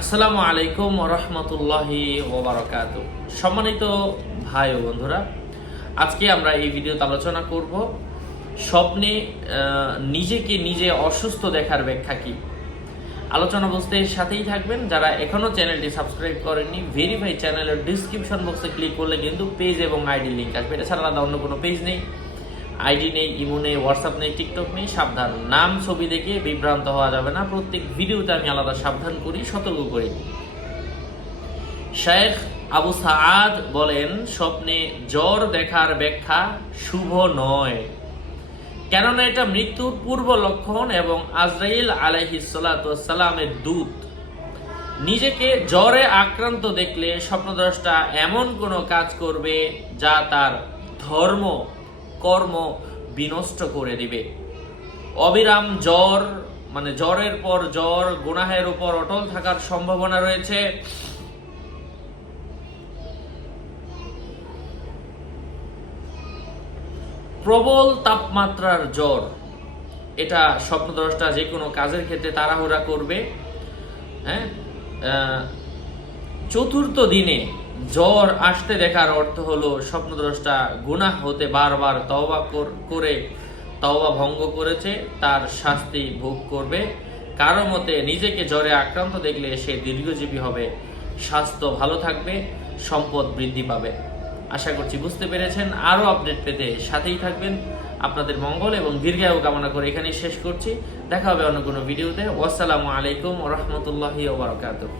আসসালামু আলাইকুম রহমতুল্লাহি ওবারাকাতু। সম্মানিত ভাই ও বন্ধুরা, আজকে আমরা এই ভিডিওতে আলোচনা করব স্বপ্নে নিজেকে নিজে অসুস্থ দেখার ব্যাখ্যা কি। আলোচনা বুঝতে সাথেই থাকবেন। যারা এখনো চ্যানেলটি সাবস্ক্রাইব করেননি, ভেরিফাই চ্যানেলের ডিসক্রিপশন বক্সে ক্লিক করলে কিন্তু পেজ এবং আইডি লিঙ্ক আসবে। এটা ছাড়া আলাদা অন্য কোনো পেজ নেই, আইডি নেই, ইমো নেই, হোয়াটসঅ্যাপ নেই, টিকটক নেই। সাবধান, নাম ছবি দেখে বিভ্রান্ত হওয়া যাবে না। প্রত্যেক ভিডিওতে আমি আলাদা সাবধান করি, সতর্ক করি। শেখ আবু সাআদ বলেন, স্বপ্নে জ্বর দেখার ব্যাখ্যা শুভ নয়, কেননা এটা মৃত্যুর পূর্ব লক্ষণ এবং আজরাইল আলাইহিস সালাতু ওয়াস সালামের দূত। নিজেকে জ্বরে আক্রান্ত দেখলে স্বপ্নদ্রষ্টা এমন কোনো কাজ করবে যা তার ধর্ম কর্ম বিনষ্ট করে দিবে। অবিরাম জ্বর মানে জ্বরের পর জ্বর, গুনাহের উপর অটল থাকার সম্ভাবনা রয়েছে। প্রবল তাপমাত্রার জ্বর, এটা স্বপ্নদ্রষ্টা যে কোনো কাজের ক্ষেত্রে তাড়াহুড়া করবে। হ্যাঁ, চতুর্থ দিনে জ্বর আসতে দেখার অর্থ হলো স্বপ্নদ্রষ্টা গুনাহ হতে বারবার তওবা করে তওবা ভঙ্গ করেছে, তার শাস্তি ভোগ করবে। কারো মতে নিজেকে জ্বরে আক্রান্ত দেখলে সে দীর্ঘজীবী হবে, স্বাস্থ্য ভালো থাকবে, সম্পদ বৃদ্ধি পাবে। আশা করছি বুঝতে পেরেছেন। আরো আপডেট পেতে সাথেই থাকবেন। আপনাদের মঙ্গল এবং দীর্ঘায়ু কামনা করে এখানেই শেষ করছি। দেখা হবে অন্য কোনো ভিডিওতে। ওয়াসসালামু আলাইকুম ওয়া রাহমাতুল্লাহি ওয়া বারাকাতুহু।